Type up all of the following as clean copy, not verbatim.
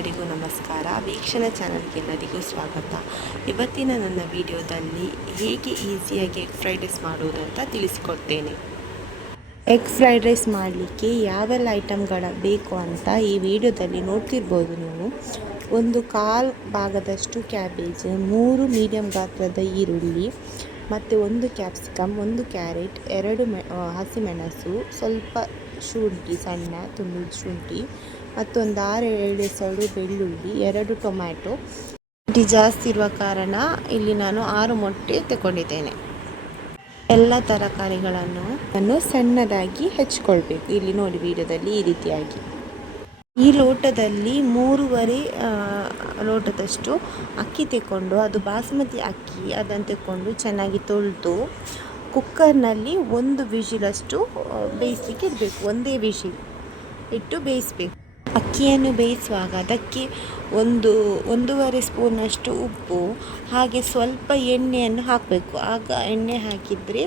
ಎಲ್ಲರಿಗೂ ನಮಸ್ಕಾರ. ವೀಕ್ಷಣೆ ಚಾನಲ್ಗೆ ಎಲ್ಲರಿಗೂ ಸ್ವಾಗತ. ಇವತ್ತಿನ ನನ್ನ ವಿಡಿಯೋದಲ್ಲಿ ಹೇಗೆ ಈಸಿಯಾಗಿ ಎಗ್ ಫ್ರೈಡ್ ರೈಸ್ ಮಾಡುವುದು ಅಂತ ತಿಳಿಸಿಕೊಡ್ತೇನೆ. ಎಗ್ ಫ್ರೈಡ್ ರೈಸ್ ಮಾಡಲಿಕ್ಕೆ ಯಾವೆಲ್ಲ ಐಟಮ್ಗಳ ಬೇಕು ಅಂತ ಈ ವಿಡಿಯೋದಲ್ಲಿ ನೋಡ್ತಿರ್ಬೋದು ನೀವು. ಒಂದು ಕಾಲು ಭಾಗದಷ್ಟು ಕ್ಯಾಬೇಜ್, 3 ಮೀಡಿಯಂ ಗಾತ್ರದ ಈರುಳ್ಳಿ, ಮತ್ತು 1 ಕ್ಯಾಪ್ಸಿಕಮ್, 1 ಕ್ಯಾರೆಟ್, 2 ಹಸಿಮೆಣಸು, ಸ್ವಲ್ಪ ಶುಂಠಿ, ಸಣ್ಣ ತುಂಡು ಶುಂಠಿ, ಮತ್ತೊಂದು 6-7 ಎಸಳು ಬೆಳ್ಳುಳ್ಳಿ, 2 ಟೊಮ್ಯಾಟೊ. ಜಾಸ್ತಿ ಇರುವ ಕಾರಣ ಇಲ್ಲಿ ನಾನು 6 ಮೊಟ್ಟೆ ತಗೊಂಡಿದ್ದೇನೆ. ಎಲ್ಲ ತರಕಾರಿಗಳನ್ನು ಸಣ್ಣದಾಗಿ ಹೆಚ್ಚಿಕೊಳ್ಬೇಕು. ಇಲ್ಲಿ ನೋಡಿ ವಿಡಿಯೋದಲ್ಲಿ ಈ ರೀತಿಯಾಗಿ. ಈ ಲೋಟದಲ್ಲಿ 3.5 ಲೋಟದಷ್ಟು ಅಕ್ಕಿ ತೆಕ್ಕೊಂಡು, ಅದು ಬಾಸ್ಮತಿ ಅಕ್ಕಿ, ಅದನ್ನು ತೆಕ್ಕೊಂಡು ಚೆನ್ನಾಗಿ ತೊಳೆದು ಕುಕ್ಕರ್ನಲ್ಲಿ 1 ವಿಷಿಲಷ್ಟು ಬೇಯಿಸಲಿಕ್ಕೆ ಇಡಬೇಕು. ಒಂದೇ ವಿಷಿಲ್ ಇಟ್ಟು ಬೇಯಿಸಬೇಕು. ಅಕ್ಕಿಯನ್ನು ಬೇಯಿಸುವಾಗ ಅದಕ್ಕೆ 1.5 ಸ್ಪೂನಷ್ಟು ಉಪ್ಪು, ಹಾಗೆ ಸ್ವಲ್ಪ ಎಣ್ಣೆಯನ್ನು ಹಾಕಬೇಕು. ಆಗ ಎಣ್ಣೆ ಹಾಕಿದರೆ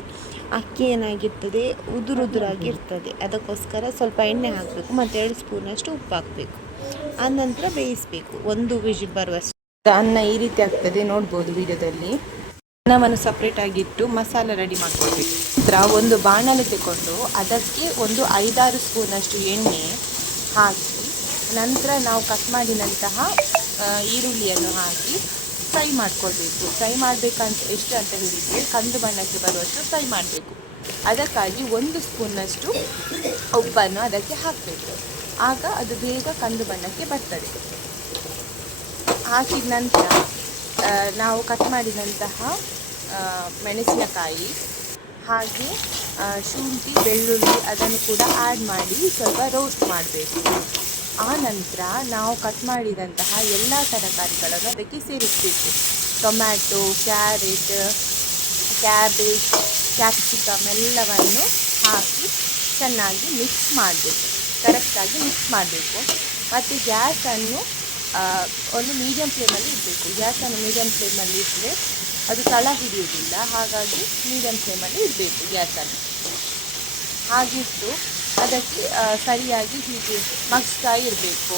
ಅಕ್ಕಿ ಏನಾಗಿರ್ತದೆ, ಉದುರುದುರಾಗಿರ್ತದೆ. ಅದಕ್ಕೋಸ್ಕರ ಸ್ವಲ್ಪ ಎಣ್ಣೆ ಹಾಕಬೇಕು ಮತ್ತು 2 ಸ್ಪೂನಷ್ಟು ಉಪ್ಪು ಹಾಕಬೇಕು. ಆನಂತರ ಬೇಯಿಸಬೇಕು 1 ವಿಷಿಲ್ ಬರುವಷ್ಟು. ಅನ್ನ ಈ ರೀತಿ ಆಗ್ತದೆ, ನೋಡ್ಬೋದು ವಿಡಿಯೋದಲ್ಲಿ. ಅನ್ನವನ್ನು ಸಪ್ರೇಟಾಗಿಟ್ಟು ಮಸಾಲೆ ರೆಡಿ ಮಾಡ್ಕೊಳ್ಬೇಕು. ನಂತರ ಒಂದು ಬಾಣಲೆ ತಗೊಂಡು ಅದಕ್ಕೆ ಒಂದು 5-6 ಸ್ಪೂನಷ್ಟು ಎಣ್ಣೆ ಹಾಕಿ, ನಂತರ ನಾವು ಕಟ್ ಮಾಡಿದಂತಹ ಈರುಳ್ಳಿಯನ್ನು ಹಾಕಿ ಫ್ರೈ ಮಾಡ್ಕೊಳ್ಬೇಕು. ಫ್ರೈ ಮಾಡಬೇಕಂತ ಎಷ್ಟು ಅಂತ ಹೇಳಿದರೆ, ಕಂದು ಬಣ್ಣಕ್ಕೆ ಬರುವಷ್ಟು ಫ್ರೈ ಮಾಡಬೇಕು. ಅದಕ್ಕಾಗಿ 1 ಸ್ಪೂನ್ನಷ್ಟು ಉಪ್ಪನ್ನು ಅದಕ್ಕೆ ಹಾಕಬೇಕು. ಆಗ ಅದು ಬೇಗ ಕಂದು ಬಣ್ಣಕ್ಕೆ ಬರ್ತದೆ. ಹಾಕಿದ ನಂತರ ನಾವು ಕಟ್ ಮಾಡಿದಂತಹ ಮೆಣಸಿನಕಾಯಿ ಹಾಗೆ ಶುಂಠಿ, ಬೆಳ್ಳುಳ್ಳಿ ಅದನ್ನು ಕೂಡ ಆ್ಯಡ್ ಮಾಡಿ ಸ್ವಲ್ಪ ರೋಸ್ಟ್ ಮಾಡಬೇಕು. ಆ ನಂತರ ನಾವು ಕಟ್ ಮಾಡಿದಂತಹ ಎಲ್ಲ ತರಕಾರಿಗಳನ್ನು ಅದಕ್ಕೆ ಸೇರಿಸಬೇಕು. ಟೊಮ್ಯಾಟೊ, ಕ್ಯಾರೆಟ್, ಕ್ಯಾಬೇಜ್, ಕ್ಯಾಪ್ಸಿಕಮ್ ಎಲ್ಲವನ್ನು ಹಾಕಿ ಚೆನ್ನಾಗಿ ಮಿಕ್ಸ್ ಮಾಡಬೇಕು. ಕರೆಕ್ಟಾಗಿ ಮಿಕ್ಸ್ ಮಾಡಬೇಕು. ಮತ್ತು ಗ್ಯಾಸನ್ನು ಒಂದು ಮೀಡಿಯಮ್ ಫ್ಲೇಮಲ್ಲಿ ಇಡಬೇಕು. ಗ್ಯಾಸನ್ನು ಮೀಡಿಯಮ್ ಫ್ಲೇಮಲ್ಲಿ ಇಟ್ಟರೆ ಅದು ತಳ ಹಿಡಿಯುವುದಿಲ್ಲ. ಹಾಗಾಗಿ ಮೀಡಿಯಮ್ ಫ್ಲೇಮಲ್ಲಿ ಇಡಬೇಕು ಗ್ಯಾಸನ್ನು. ಹಾಗಿಟ್ಟು ಅದಕ್ಕೆ ಸರಿಯಾಗಿ ಹೀಗೆ ಮಗ್ಸ್ತಾ ಇರಬೇಕು.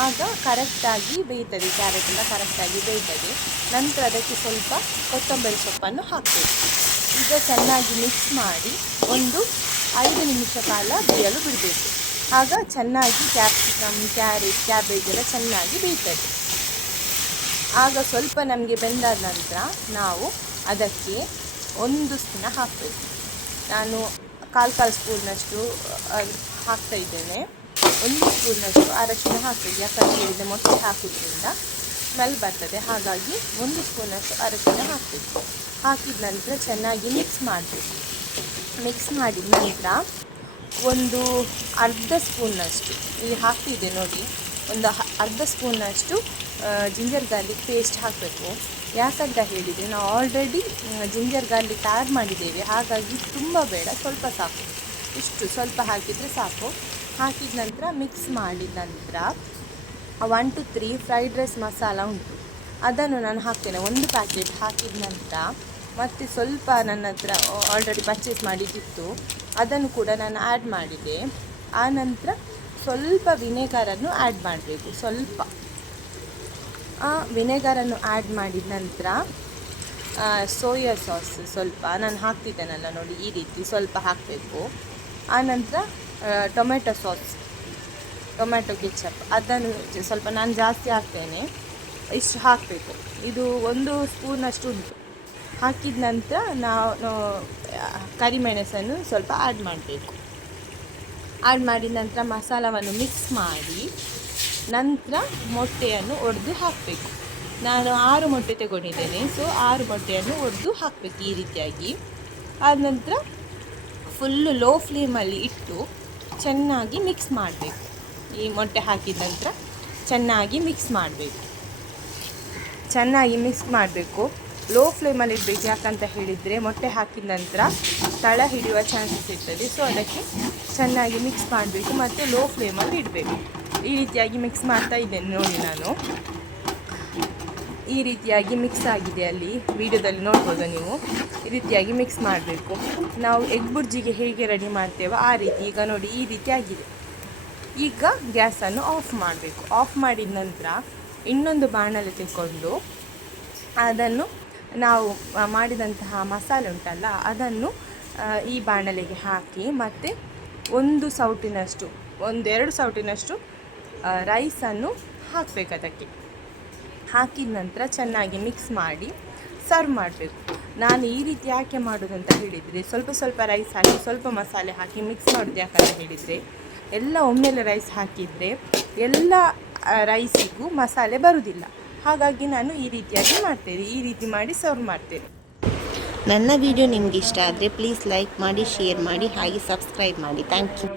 ಆಗ ಕರೆಕ್ಟಾಗಿ ಬೇಯ್ತದೆ, ಕ್ಯಾರೆಟ್ ಎಲ್ಲ ಕರೆಕ್ಟಾಗಿ ಬೇಯ್ತದೆ. ನಂತರ ಅದಕ್ಕೆ ಸ್ವಲ್ಪ ಕೊತ್ತಂಬರಿ ಸೊಪ್ಪನ್ನು ಹಾಕಬೇಕು. ಈಗ ಚೆನ್ನಾಗಿ ಮಿಕ್ಸ್ ಮಾಡಿ ಒಂದು 5 ನಿಮಿಷ ಕಾಲ ಬೇಯಲು ಬಿಡಬೇಕು. ಆಗ ಚೆನ್ನಾಗಿ ಕ್ಯಾಪ್ಸಿಕಮ್, ಕ್ಯಾರೆಟ್, ಕ್ಯಾಬೇಜ್ ಎಲ್ಲ ಚೆನ್ನಾಗಿ ಬೇಯ್ತದೆ. ಆಗ ಸ್ವಲ್ಪ ನಮಗೆ ಬೆಂದಾದ ನಂತರ ನಾವು ಅದಕ್ಕೆ 1 ಸ್ಪೂನ ಹಾಕಬೇಕು. ನಾನು ಕಾಲು ಸ್ಪೂನಷ್ಟು ಹಾಕ್ತಾಯಿದ್ದೇನೆ. 1 ಸ್ಪೂನಷ್ಟು ಅರಶಿನ ಹಾಕಬೇಕು. ಯಾಕಂತ ಹೇಳಿದರೆ ಮೊಟ್ಟೆ ಹಾಕೋದ್ರಿಂದ ಸ್ಮೆಲ್ ಬರ್ತದೆ. ಹಾಗಾಗಿ 1 ಸ್ಪೂನಷ್ಟು ಅರಶಿನ ಹಾಕಬೇಕು. ಹಾಕಿದ ನಂತರ ಚೆನ್ನಾಗಿ ಮಿಕ್ಸ್ ಮಾಡಬೇಕು. ಮಿಕ್ಸ್ ಮಾಡಿದ ನಂತರ ಒಂದು ಅರ್ಧ ಸ್ಪೂನಷ್ಟು ಇಲ್ಲಿ ಹಾಕ್ತಿದ್ದೆ ನೋಡಿ, ಒಂದು ಅರ್ಧ ಸ್ಪೂನಷ್ಟು ಜಿಂಜರ್ ಗಾರ್ಲಿಕ್ ಪೇಸ್ಟ್ ಹಾಕಬೇಕು. ಯಾಕಂತ ಹೇಳಿದರೆ ನಾವು ಆಲ್ರೆಡಿ ಜಿಂಜರ್ ಗಾರ್ಲಿಕ್ ಆ್ಯಡ್ ಮಾಡಿದ್ದೇವೆ. ಹಾಗಾಗಿ ತುಂಬ ಬೇಡ, ಸ್ವಲ್ಪ ಸಾಕು. ಇಷ್ಟು ಸ್ವಲ್ಪ ಹಾಕಿದರೆ ಸಾಕು. ಹಾಕಿದ ನಂತರ ಮಿಕ್ಸ್ ಮಾಡಿದ ನಂತರ 1 to 3 ಫ್ರೈಡ್ ರೈಸ್ ಮಸಾಲ ಉಂಟು, ಅದನ್ನು ನಾನು ಹಾಕ್ತೇನೆ. 1 ಪ್ಯಾಕೆಟ್ ಹಾಕಿದ ನಂತರ ಮತ್ತು ಸ್ವಲ್ಪ ನನ್ನ ಹತ್ರ ಆಲ್ರೆಡಿ ಪರ್ಚೇಸ್ ಮಾಡಿದ್ದಿತ್ತು, ಅದನ್ನು ಕೂಡ ನಾನು ಆ್ಯಡ್ ಮಾಡಿದೆ. ಆನಂತರ ಸ್ವಲ್ಪ ವಿನೆಗರನ್ನು ಆ್ಯಡ್ ಮಾಡಬೇಕು. ಸ್ವಲ್ಪ ವಿನೆಗರನ್ನು ಆ್ಯಡ್ ಮಾಡಿದ ನಂತರ ಸೋಯಾ ಸಾಸ್ ಸ್ವಲ್ಪ ನಾನು ಹಾಕ್ತಿದ್ದೇನಲ್ಲ ನೋಡಿ, ಈ ರೀತಿ ಸ್ವಲ್ಪ ಹಾಕಬೇಕು. ಆನಂತರ ಟೊಮೆಟೊ ಸಾಸ್, ಟೊಮೆಟೊ ಕೆಚಪ್, ಅದನ್ನು ಸ್ವಲ್ಪ ನಾನು ಜಾಸ್ತಿ ಹಾಕ್ತೇನೆ, ಇಷ್ಟು ಹಾಕಬೇಕು. ಇದು 1 ಸ್ಪೂನಷ್ಟು ಉಂಟು. ಹಾಕಿದ ನಂತರ ನಾವು ಕರಿಮೆಣಸನ್ನು ಸ್ವಲ್ಪ ಆ್ಯಡ್ ಮಾಡಬೇಕು. ಆ್ಯಡ್ ಮಾಡಿದ ನಂತರ ಮಸಾಲವನ್ನು ಮಿಕ್ಸ್ ಮಾಡಿ ನಂತರ ಮೊಟ್ಟೆಯನ್ನು ಒಡೆದು ಹಾಕಬೇಕು. ನಾನು 6 ಮೊಟ್ಟೆ ತಗೊಂಡಿದ್ದೇನೆ. ಸೊ 6 ಮೊಟ್ಟೆಯನ್ನು ಒಡೆದು ಹಾಕಬೇಕು ಈ ರೀತಿಯಾಗಿ. ಆದ ನಂತರ ಫುಲ್ಲು ಲೋ ಫ್ಲೇಮಲ್ಲಿ ಇಟ್ಟು ಚೆನ್ನಾಗಿ ಮಿಕ್ಸ್ ಮಾಡಬೇಕು. ಈ ಮೊಟ್ಟೆ ಹಾಕಿದ ನಂತರ ಚೆನ್ನಾಗಿ ಮಿಕ್ಸ್ ಮಾಡಬೇಕು. ಚೆನ್ನಾಗಿ ಮಿಕ್ಸ್ ಮಾಡಬೇಕು. ಲೋ ಫ್ಲೇಮಲ್ಲಿ ಇಡಬೇಕು. ಯಾಕಂತ ಹೇಳಿದರೆ ಮೊಟ್ಟೆ ಹಾಕಿದ ನಂತರ ತಳ ಹಿಡಿಯುವ ಚಾನ್ಸಸ್ ಇರ್ತದೆ. ಸೊ ಅದಕ್ಕೆ ಚೆನ್ನಾಗಿ ಮಿಕ್ಸ್ ಮಾಡಬೇಕು ಮತ್ತು ಲೋ ಫ್ಲೇಮಲ್ಲಿ ಇಡಬೇಕು. ಈ ರೀತಿಯಾಗಿ ಮಿಕ್ಸ್ ಮಾಡ್ತಾ ಇದ್ದೇನೆ ನೋಡಿ. ನಾನು ಈ ರೀತಿಯಾಗಿ ಮಿಕ್ಸ್ ಆಗಿದೆ, ಅಲ್ಲಿ ವಿಡಿಯೋದಲ್ಲಿ ನೋಡ್ಬೋದು ನೀವು. ಈ ರೀತಿಯಾಗಿ ಮಿಕ್ಸ್ ಮಾಡಬೇಕು. ನಾವು ಎಗ್ ಬುರ್ಜಿಗೆ ಹೇಗೆ ರೆಡಿ ಮಾಡ್ತೇವೋ ಆ ರೀತಿ. ಈಗ ನೋಡಿ ಈ ರೀತಿ ಆಗಿದೆ. ಈಗ ಗ್ಯಾಸನ್ನು ಆಫ್ ಮಾಡಬೇಕು. ಆಫ್ ಮಾಡಿದ ನಂತರ ಇನ್ನೊಂದು ಬಾಣಲೆ ತೆಕ್ಕೊಂಡು ಅದನ್ನು ನಾವು ಮಾಡಿದಂತಹ ಮಸಾಲೆ ಉಂಟಲ್ಲ ಅದನ್ನು ಈ ಬಾಣಲೆಗೆ ಹಾಕಿ ಮತ್ತು 1 ಸೌಟಿನಷ್ಟು 1-2 ಸೌಟಿನಷ್ಟು ರೈಸನ್ನು ಹಾಕಬೇಕು. ಅದಕ್ಕೆ ಹಾಕಿದ ನಂತರ ಚೆನ್ನಾಗಿ ಮಿಕ್ಸ್ ಮಾಡಿ ಸರ್ವ್ ಮಾಡಬೇಕು. ನಾನು ಈ ರೀತಿ ಯಾಕೆ ಮಾಡೋದು ಅಂತ ಹೇಳಿದರೆ, ಸ್ವಲ್ಪ ರೈಸ್ ಹಾಕಿ ಸ್ವಲ್ಪ ಮಸಾಲೆ ಹಾಕಿ ಮಿಕ್ಸ್ ಮಾಡೋದು ಯಾಕಂತ ಹೇಳಿದರೆ, ಎಲ್ಲ ಒಮ್ಮೆಲೆ ರೈಸ್ ಹಾಕಿದರೆ ಎಲ್ಲ ರೈಸಿಗೂ ಮಸಾಲೆ ಬರುವುದಿಲ್ಲ. ಹಾಗಾಗಿ ನಾನು ಈ ರೀತಿಯಾಗಿ ಮಾಡ್ತೇನೆ. ಈ ರೀತಿ ಮಾಡಿ ಸರ್ವ್ ಮಾಡ್ತೇನೆ. ನನ್ನ ವಿಡಿಯೋ ನಿಮಗೆ ಇಷ್ಟ ಆದರೆ ಪ್ಲೀಸ್ ಲೈಕ್ ಮಾಡಿ, ಶೇರ್ ಮಾಡಿ, ಹಾಗೆ ಸಬ್ಸ್ಕ್ರೈಬ್ ಮಾಡಿ. Thank you.